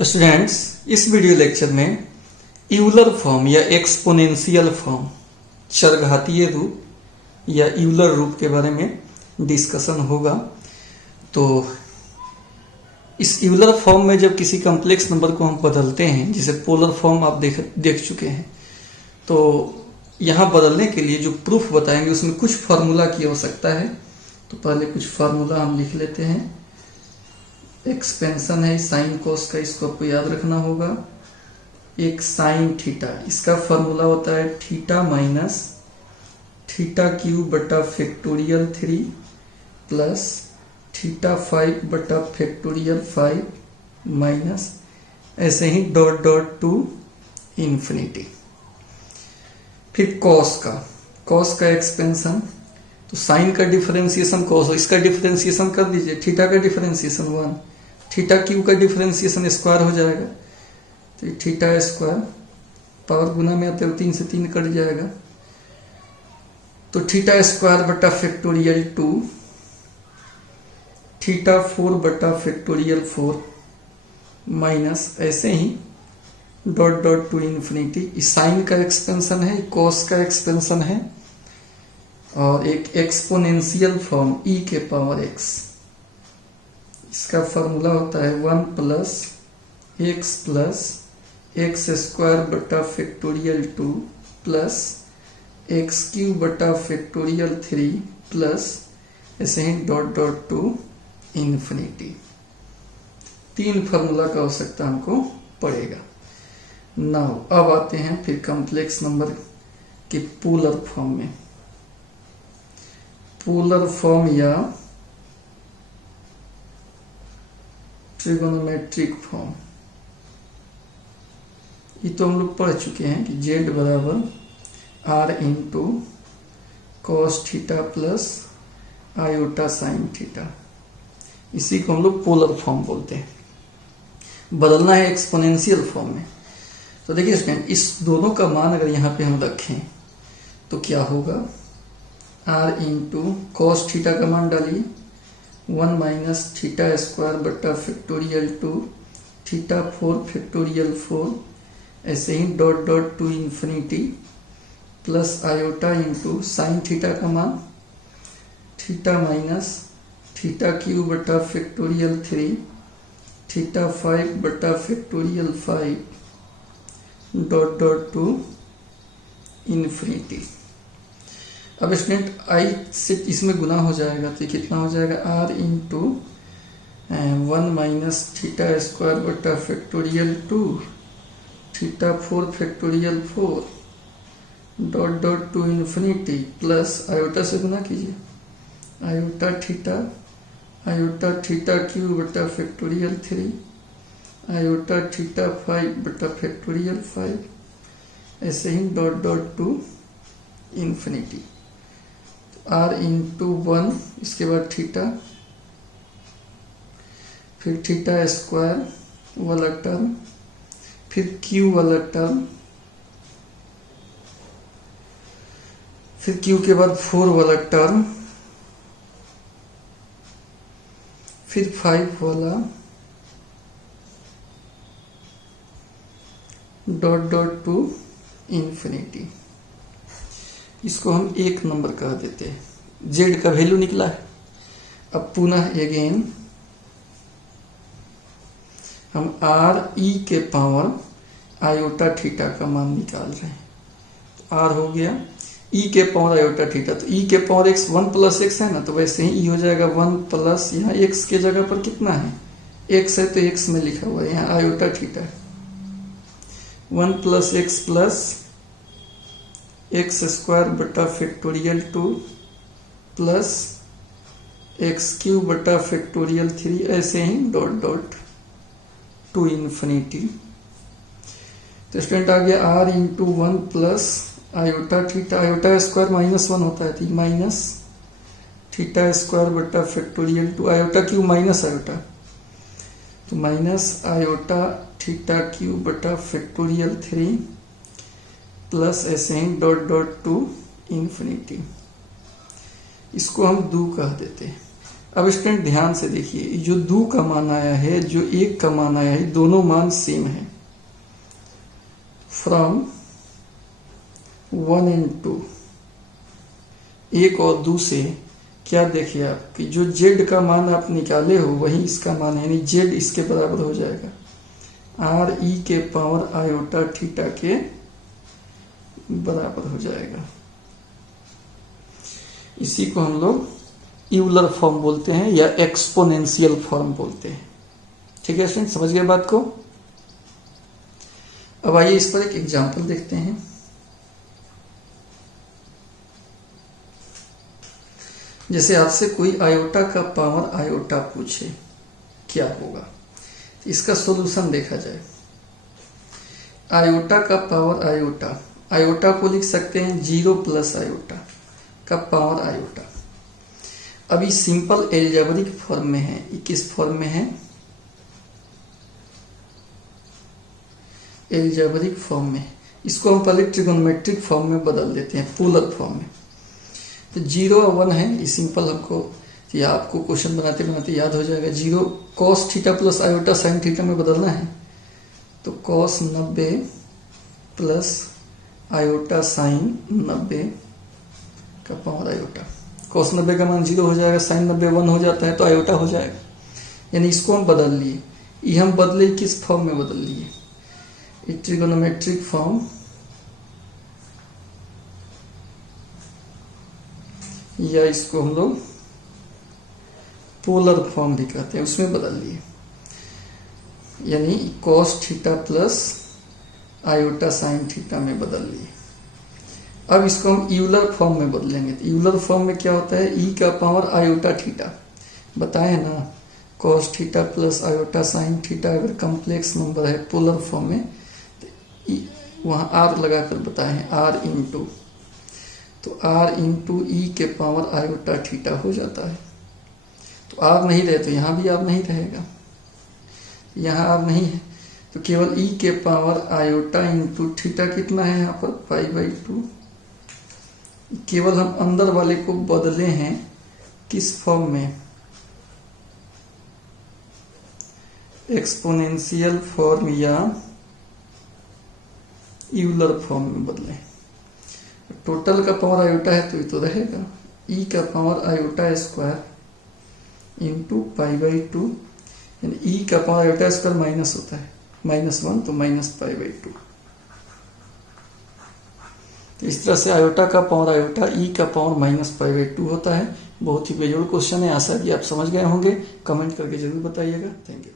Students, इस video lecture में Euler form या एक्सपोनेंशियल फॉर्म, चरघातीय रूप या यूलर रूप के बारे में डिस्कशन होगा। तो इस यूलर फॉर्म में जब किसी कॉम्प्लेक्स नंबर को हम बदलते हैं, जिसे पोलर फॉर्म आप देख चुके हैं, तो यहाँ बदलने के लिए जो प्रूफ बताएंगे उसमें कुछ फार्मूला की आवश्यकता है। तो पहले कुछ फार्मूला हम लिख लेते हैं। एक्सपेंशन है साइन कोस का, इसको आपको याद रखना होगा। एक साइन थीटा, इसका फार्मूला होता है थीटा माइनस थीटा क्यूब बटा फैक्टोरियल 3 प्लस थीटा 5 बटा फैक्टोरियल 5 माइनस ऐसे ही डॉट डॉट टू इन्फिनिटी। फिर कॉस का एक्सपेंशन, तो साइन का डिफरेंशिएशन कॉस, इसका डिफरेंशिएशन कर दीजिए। थीटा का डिफरेंशिएशन 1, थीटा क्यू का डिफरेंशिएशन स्क्वायर हो जाएगा, तो ये थीटा स्क्वायर, पावर गुना में आते हो 3 से 3 कट जाएगा, तो थीटा स्क्वायर बटा फैक्टोरियल 2, थीटा 4 बटा फैक्टोरियल 4 माइनस ऐसे ही डॉट डॉट टू इन्फिनिटी। इस साइन का एक्सपेंशन है, कॉस का एक्सपेंशन है, और एक एक्सपोनेंशियल फॉर्म e के पावर x, इसका फॉर्मूला होता है 1 प्लस एक्स स्क्वायर बटा फैक्टोरियल 2 प्लस एक्स क्यूब बटा फैक्टोरियल 3 प्लस ऐसे ही dot dot to infinity. 3 formula का आवश्यकता हमको पड़ेगा। नाउ अब आते हैं फिर कॉम्प्लेक्स नंबर के पोलर फॉर्म में। पोलर फॉर्म या ट्रिगोनोमेट्रिक फॉर्म, ये तो हम लोग पढ़ चुके हैं कि z बराबर r into cos theta plus iota sine theta, इसी को हम लोग पोलर फॉर्म बोलते हैं। बदलना है एक्सपोनेंशियल फॉर्म में। तो देखिए स्टूडेंट, इस दोनों का मान अगर यहाँ पे हम रखें तो क्या होगा, r इंटू कॉस थीटा का मान डालिए 1 माइनस थीटा स्क्वायर बटा फैक्टोरियल 2 थीटा 4 फैक्टोरियल 4 ऐसे ही dot dot to infinity plus iota into sine theta का मान थीटा माइनस थीटा क्यूब बटा फैक्टोरियल 3 थीटा 5 बटा factorial 5 dot dot to infinity. अब स्टूडेंट आई से इसमें गुना हो जाएगा, तो कितना हो जाएगा, r into 1 minus theta square बटा factorial 2 theta 4 factorial 4 dot dot to infinity plus iota से गुना कीजिए, आयोटा थीटा क्यूब बटा फैक्टोरियल 3 आयोटा थीटा 5 बटा फैक्टोरियल 5 ऐसे ही dot dot to infinity. r into 1, इसके बाद थीटा, फिर थीटा स्क्वायर वाला टर्म, फिर क्यू वाला टर्म, फिर क्यू के बाद 4 वाला टर्म, फिर 5 वाला डॉट डॉट टू इन्फिनिटी। इसको हम 1 नंबर कह देते हैं। z का वैल्यू निकला है। अब पुनः अगेन हम r e के पावर आयोटा थीटा का मान निकाल रहे हैं। तो r हो गया e के पावर आयोटा थीटा, तो e के पावर x 1 प्लस x है ना, तो वैसे ही e हो जाएगा 1 प्लस, यहाँ x के जगह पर कितना है, x है तो x में लिखा हुआ है, यहाँ iota theta 1 plus x plus x square बटा फैक्टोरियल 2 प्लस एक्स क्यूब बटा फैक्टोरियल 3 ऐसे ही डॉट डॉट टू इन्फिनिटी। तो स्टूडेंट आ गया r into 1 plus iota theta, iota square -1 होता है, तो माइनस थीटा स्क्वायर बटा factorial 2 iota cube minus iota, तो माइनस आयोटा थीटा क्यूब बटा फैक्टोरियल 3 प्लस ऐसे ही डॉट डॉट टू इन्फिनिटी। इसको हम 2 कह देते हैं। अब स्टूडेंट ध्यान से देखिए, जो 2 का मान आया है, जो 1 का मान आया है, दोनों मान सेम है। फ्रॉम 1 and 2, 1 और 2 से क्या देखिए आप कि जो z का मान आप निकाले हो वही इसका मान है, यानी z इसके बराबर हो जाएगा, आर ई के पावर आयोटा थीटा के बराबर हो जाएगा। इसी को हम लोग यूलर फॉर्म बोलते हैं या एक्सपोनेंशियल फॉर्म बोलते हैं। ठीक है स्टूडेंट, समझ गए बात को। अब आइए इस पर एक एग्जांपल देखते हैं। जैसे आपसे कोई आयोटा का पावर आयोटा पूछे क्या होगा, तो इसका सॉल्यूशन देखा जाए। आयोटा का पावर आयोटा, आयोटा को लिख सकते हैं 0 प्लस आयोटा का पावर आयोटा। अभी सिंपल एल्जेब्रिक फॉर्म में है, ये किस फॉर्म में है, एल्जेब्रिक फॉर्म में। इसको हम पहले ट्रिगोनोमेट्रिक फॉर्म में बदल देते हैं, पोलर फॉर्म में। तो 0 और 1 है, ये सिंपल हमको या आपको क्वेश्चन बनाते बनाते याद हो जाएगा। 0 cos theta plus iota sine theta में बदलना है, तो कॉस 90 प्लस आयोटा साइन 90 का पावर आयोटा। कॉस 90 का मान 0 हो जाएगा, साइन 90 1 हो जाता है, तो आयोटा हो जाएगा। यानी इसको हम बदल लिए। ये हम बदले किस फॉर्म में बदल लिए, ट्रिगोनोमेट्रिक फॉर्म या इसको हम लोग पोलर फॉर्म भी कहते हैं, उसमें बदल लिए। यानी cos theta plus iota sine theta में बदल लिए। अब इसको हम यूलर फॉर्म में बदलेंगे। तो यूलर फॉर्म में क्या होता है, ई का पावर आयोटा थीटा, बताए ना, cos theta plus iota sine theta अगर कम्प्लेक्स नंबर है पोलर फॉर्म में, तो वहां आर लगाकर बताए हैं, आर इंटू, तो आर इंटू ई के पावर आयोटा थीटा हो जाता है। तो आर नहीं रहे तो यहां भी आर नहीं रहेगा, यहां आर नहीं है, तो केवल ई के पावर आयोटा इंटू थीटा कितना है यहाँ पर 5/2। केवल हम अंदर वाले को बदले हैं किस फॉर्म में, एक्सपोनेंशियल फॉर्म या यूलर फॉर्म में बदले। टोटल का पावर आयोटा है तो ये तो रहेगा, ई का पावर आयोटा स्क्वायर इंटू π/2, यानी ई का पावर आयोटा स्क्वायर माइनस होता है, -1 तो -π/2। तो इस तरह से आयोटा का पावर आयोटा ई का पावर -π/2 होता है। बहुत ही बेजोड़ क्वेश्चन है, आशा कि आप समझ गए होंगे। कमेंट करके जरूर बताइएगा। Thank you.